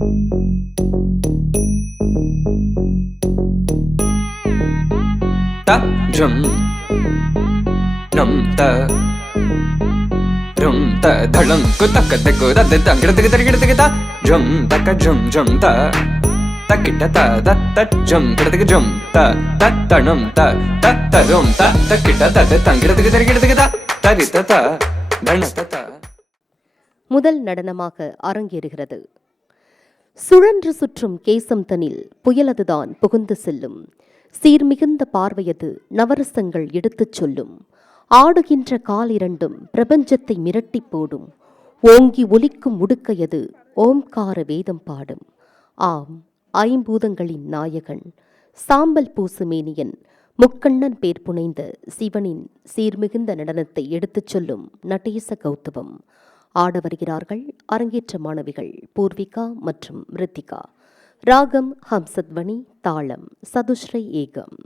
ta jum nam ta rum ta dhalam ku tak tak ku da da gida gida gida gida jum tak jum jum ta takita ta da ta jum gida jum ta tanam ta rum ta takita ta da gida gida gida tarita ta danata ta. முதல் நடனமாக அரங்கேறுகிறது. சுழன்று சுற்றும் கேசம் தனில் புயலதுதான் புகுந்து செல்லும், சீர்மிகுந்த பார்வையது நவரசங்கள் எடுத்துச் சொல்லும், ஆடுகின்ற கால் இரண்டும் பிரபஞ்சத்தை மிரட்டி போடும், ஓங்கி ஒலிக்கும் உடுக்கையது ஓம்கார வேதம் பாடும். ஆம், ஐம்பூதங்களின் நாயகன், சாம்பல் பூசுமேனியன், முக்கண்ணன் பேர் புனைந்த சிவனின் சீர்மிகுந்த நடனத்தை எடுத்துச் சொல்லும் நடேச கௌதமம். ஆட வருகிறார்கள் அரங்கேற்ற மாணவிகள் பூர்விகா மற்றும் ரித்திகா. ராகம் ஹம்சத்வனி, தாளம் சதுஸ்ரீ ஏகம்.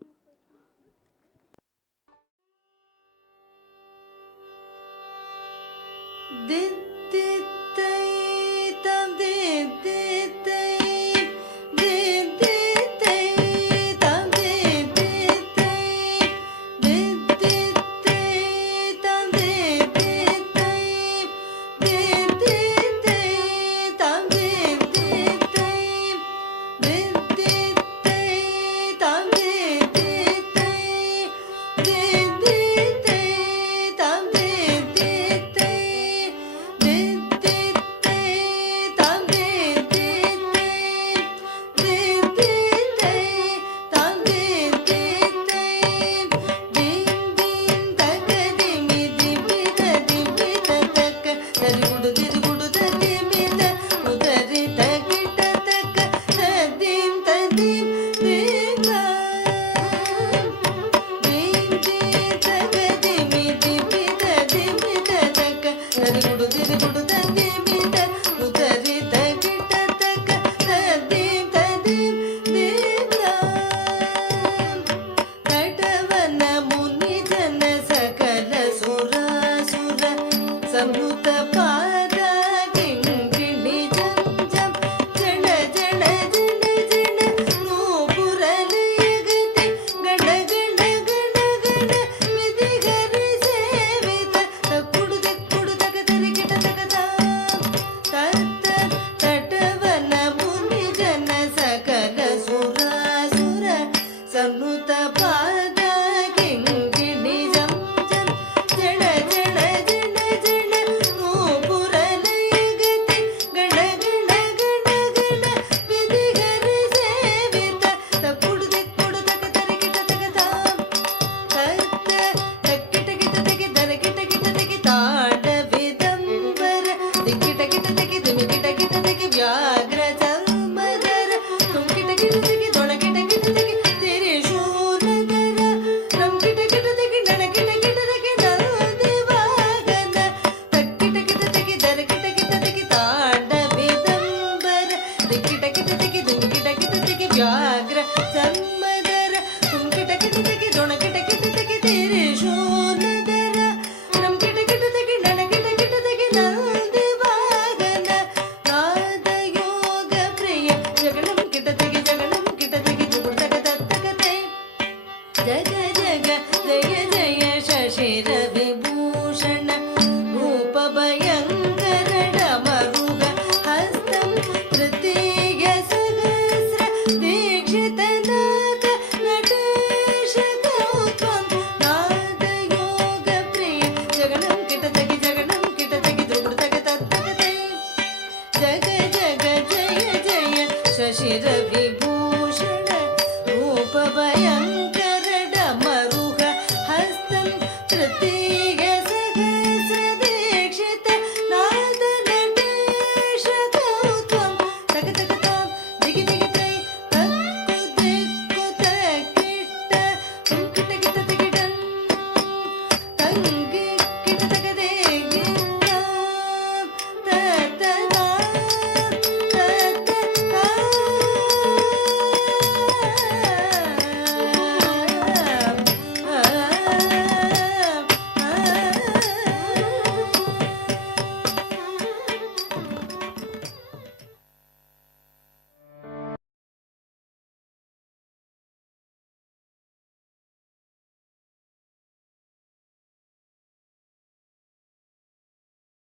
Shira